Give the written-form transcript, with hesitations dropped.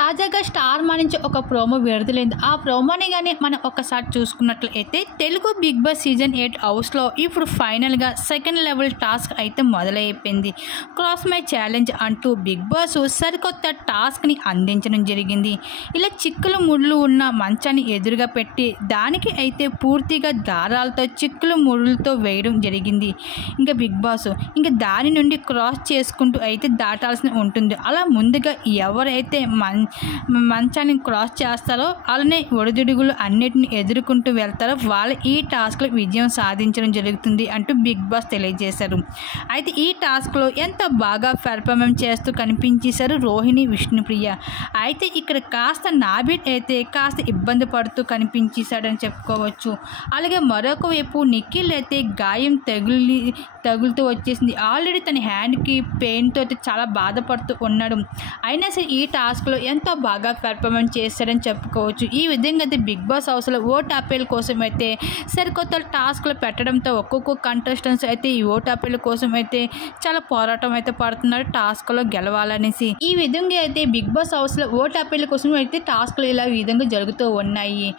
తాజాగా స్టార్ మా నుంచి ఒక ప్రోమో విడుదలైంది. ఆ ప్రోమోని కానీ మనం ఒకసారి చూసుకున్నట్లయితే తెలుగు బిగ్ బాస్ సీజన్ 8 హౌస్లో ఇప్పుడు ఫైనల్గా సెకండ్ లెవెల్ టాస్క్ అయితే మొదలైపోయింది. క్రాస్ మై ఛాలెంజ్ అంటూ బిగ్ బాస్ సరికొత్త టాస్క్ని అందించడం జరిగింది. ఇలా చిక్కులు ముళ్ళు ఉన్న మంచాన్ని ఎదురుగా పెట్టి దానికి అయితే పూర్తిగా దారాలతో చిక్కులు ముళ్ళతో వేయడం జరిగింది. ఇంకా బిగ్ బాస్ ఇంకా దాని నుండి క్రాస్ చేసుకుంటూ అయితే దాటాల్సి ఉంటుంది. అలా ముందుగా ఎవరైతే మంచాన్ని క్రాస్ చేస్తారో అలానే ఒడిదుడుగులు అన్నిటిని ఎదుర్కొంటూ వెళ్తారో వాళ్ళు ఈ టాస్క్లో విజయం సాధించడం జరుగుతుంది అంటూ బిగ్ బాస్ తెలియజేశారు. అయితే ఈ టాస్క్లో ఎంత బాగా పెర్ఫార్మెన్స్ చేస్తూ కనిపించేశారు రోహిణి, విష్ణుప్రియ. అయితే ఇక్కడ కాస్త నాబిడ్ అయితే కాస్త ఇబ్బంది పడుతూ కనిపించేశాడని చెప్పుకోవచ్చు. అలాగే మరొక వైపు నిఖిల్ అయితే గాయం తగులుతూ వచ్చేసింది. ఆల్రెడీ తన హ్యాండ్కి పెయిన్తో చాలా బాధపడుతూ ఉన్నాడు. అయినా సరే ఈ టాస్క్లో ఎంతో బాగా పెర్ఫార్మెన్స్ చేశాడని చెప్పుకోవచ్చు. ఈ విధంగా అయితే బిగ్ బాస్ హౌస్లో ఓట్ అప్పీల్ కోసం అయితే సరికొత్త టాస్క్లు పెట్టడంతో ఒక్కొక్క కంటెస్టెంట్స్ అయితే ఈ ఓట్ అప్పీల్ కోసం అయితే చాలా పోరాటం అయితే పడుతున్నారు టాస్క్లో గెలవాలనేసి. ఈ విధంగా అయితే బిగ్ బాస్ హౌస్లో ఓట్ అప్పీల్ కోసం అయితే టాస్క్లు ఇలా ఈ విధంగా జరుగుతూ ఉన్నాయి.